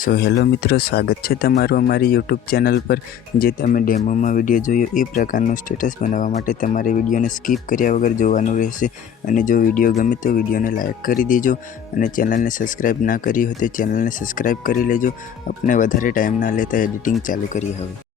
So hello मित्रों, स्वागत है तमारू अमारी यूट्यूब चैनल पर। जे तमे डेमो में विडियो जोयो ए प्रकारनो स्टेटस बनावा माटे तमारे विडियो ने स्कीप कर्या वगर जोवानुं रहेशे। अने जो विडियो गमे तो विडियो ने लाइक करी देजो अने चेनल ने सब्सक्राइब ना करी हो तो चेनल ने सब्सक्राइब करी लेजो। अपने वधारे टाइम ना लेता एडिटिंग चालू करी हवे।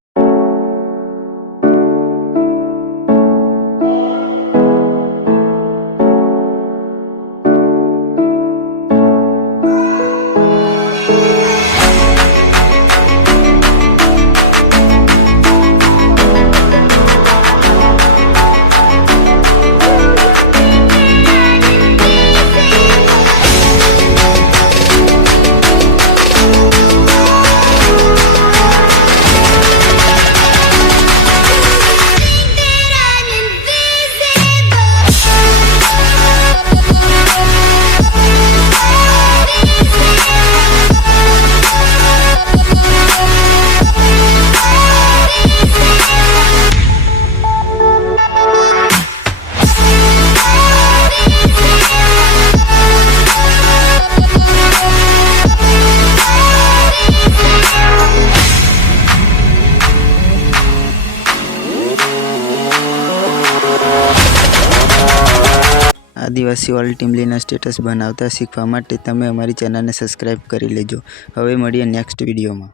आदिवासी वाली टीमलीना स्टेटस बनावता शीखवा माटे तमे अमारी चेनल ने सब्सक्राइब करी लेजो। हवे मळीए नेक्स्ट विडियो में।